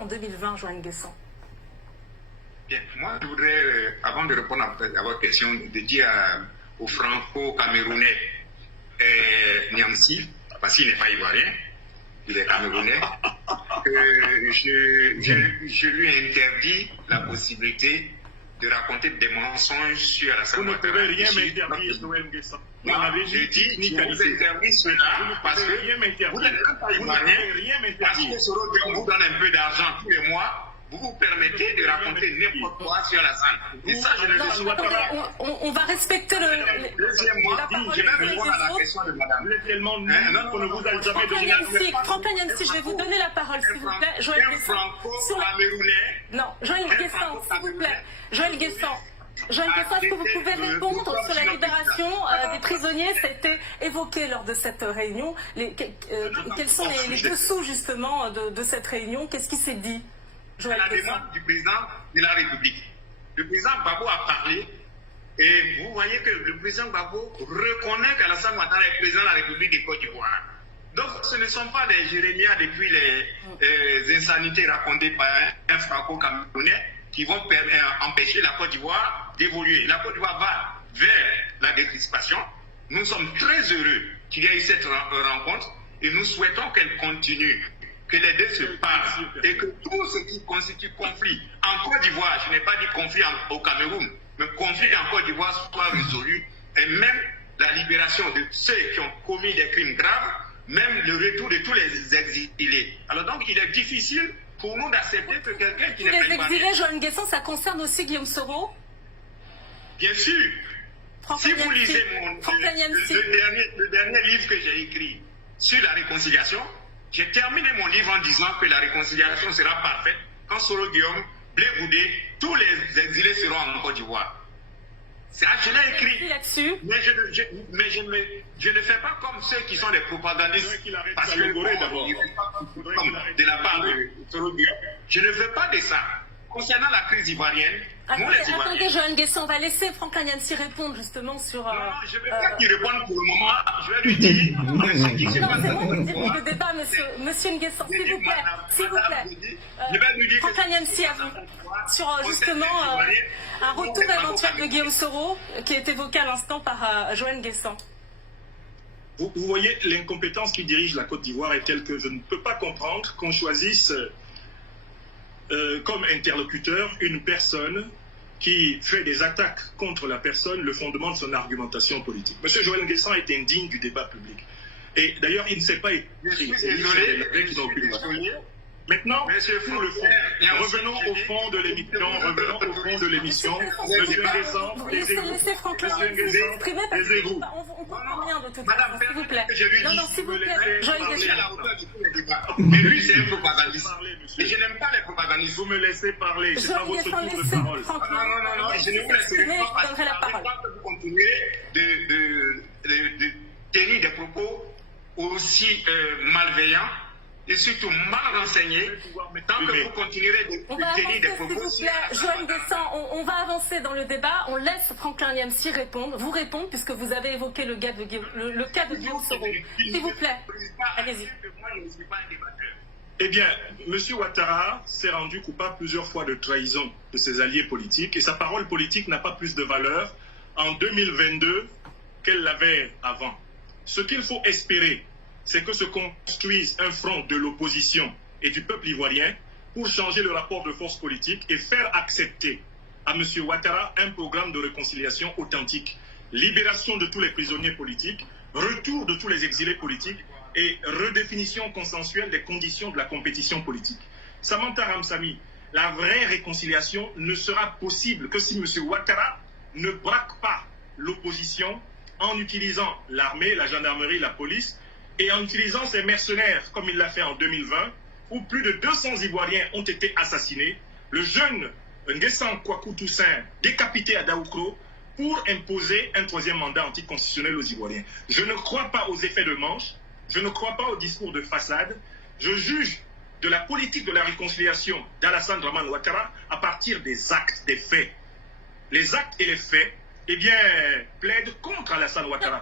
en 2020, Joël Nguessan? Bien, moi, je voudrais, avant de répondre à votre question, de dire au franco-camerounais Niamsi, parce qu'il n'est pas ivoirien, il est camerounais, que je lui interdis la possibilité de raconter des mensonges sur Alassane Ouattara. Vous ne pouvez rien m'interdire, Joël Nguessan. Je vous interdis cela parce que vous n'êtes pas ivoirien, parce que Soro vous donne un peu d'argent tous les mois. Vous vous permettez de raconter n'importe quoi sur Alassane. Et ça, je ne le suis pas. On va respecter Deuxièmement, je vais répondre à la question de madame. Vous êtes tellement nul qu'on ne vous a jamais donné la réponse. Franklin Niamsi, je vais vous donner la parole, s'il vous plaît. Joël Nguessan. Non, Joël Nguessan, s'il vous plaît. Joël Nguessan. Joël Nguessan, est-ce que vous pouvez répondre sur la libération des prisonniers? Ça a été évoqué lors de cette réunion. Quels sont les dessous, justement, de cette réunion? Qu'est-ce qui s'est dit? À la demande du président de la République. Le président Gbagbo a parlé et vous voyez que le président Gbagbo reconnaît qu'Alassane Ouattara est président de la République de Côte d'Ivoire. Donc ce ne sont pas des jérémiades depuis les insanités racontées par un franco-camerounais qui vont empêcher la Côte d'Ivoire d'évoluer. La Côte d'Ivoire va vers la décrispation. Nous sommes très heureux qu'il y ait eu cette rencontre et nous souhaitons qu'elle continue, que les deux se parlent et que tout ce qui constitue conflit en Côte d'Ivoire, je n'ai pas dit conflit au Cameroun, mais conflit en Côte d'Ivoire soit résolu, et même la libération de ceux qui ont commis des crimes graves, même le retour de tous les exilés. Alors donc il est difficile pour nous d'accepter que quelqu'un qui n'est pas les exilés, Joël Nguessan, ça concerne aussi Guillaume Soro? Bien sûr. Si vous lisez le dernier livre que j'ai écrit sur la réconciliation, j'ai terminé mon livre en disant que la réconciliation sera parfaite quand Soro Guillaume, Blé Goudé, tous les exilés seront en Côte d'Ivoire. Je l'ai écrit, mais je ne fais pas comme ceux qui sont des propagandistes, parce que de la part de Soro Guillaume. Je ne veux pas de ça. Concernant la crise ivoirienne, attendez, Joël Nguessan, on va laisser Franklin Niamsi répondre justement sur... Non, je ne vais pas qu'il réponde pour le moment. Je vais lui dire ce qui se passe. Non, le débat, monsieur Nguessan, s'il vous plaît. S'il vous plaît. Je vais lui dire Franklin Niamsi, à vous. Sur justement un retour éventuel de Guillaume Soro, qui est évoqué à l'instant par Joël Nguessan. Vous voyez, l'incompétence qui dirige la Côte d'Ivoire est telle que je ne peux pas comprendre qu'on choisisse comme interlocuteur une personne qui fait des attaques contre la personne, le fondement de son argumentation politique. Monsieur Joël Nguessan est indigne du débat public. Et d'ailleurs, il ne s'est pas écrit. Maintenant, pour le fond, revenons au fond de l'émission. Monsieur Nguessan, laissez Franklin s'exprimer parce qu'on comprend bien de toute façon, s'il vous plaît. Non, s'il vous plaît, Joël Nguessan. Mais lui, c'est un propagandiste. Et je n'aime pas les propagandistes. Vous me laissez parler, c'est pas votre tour de parole. Non, je ne vous laisserai pas parce que vous continuez de tenir des propos aussi malveillants et surtout mal renseignés, tant que vous continuerez de tenir des propos... S'il vous plaît, Joël Nguessan, on va avancer dans le débat, on laisse Franklin Niamsi vous répondre, puisque vous avez évoqué le cas de Guillaume Soro. S'il vous plaît, allez-y. Eh bien, M. Ouattara s'est rendu coupable plusieurs fois de trahison de ses alliés politiques et sa parole politique n'a pas plus de valeur en 2022 qu'elle l'avait avant. Ce qu'il faut espérer, c'est que se construise un front de l'opposition et du peuple ivoirien pour changer le rapport de force politique et faire accepter à M. Ouattara un programme de réconciliation authentique, libération de tous les prisonniers politiques, retour de tous les exilés politiques et redéfinition consensuelle des conditions de la compétition politique. Samantha Ramsamy, la vraie réconciliation ne sera possible que si M. Ouattara ne braque pas l'opposition en utilisant l'armée, la gendarmerie, la police et en utilisant ses mercenaires comme il l'a fait en 2020 où plus de 200 Ivoiriens ont été assassinés, le jeune Nguessan Kwaku Toussaint décapité à Daoukro pour imposer un troisième mandat anticonstitutionnel aux Ivoiriens. Je ne crois pas aux effets de manche. Je ne crois pas au discours de façade. Je juge de la politique de la réconciliation d'Alassane Dramane Ouattara à partir des actes, des faits. Les actes et les faits, eh bien, plaident contre Alassane Ouattara.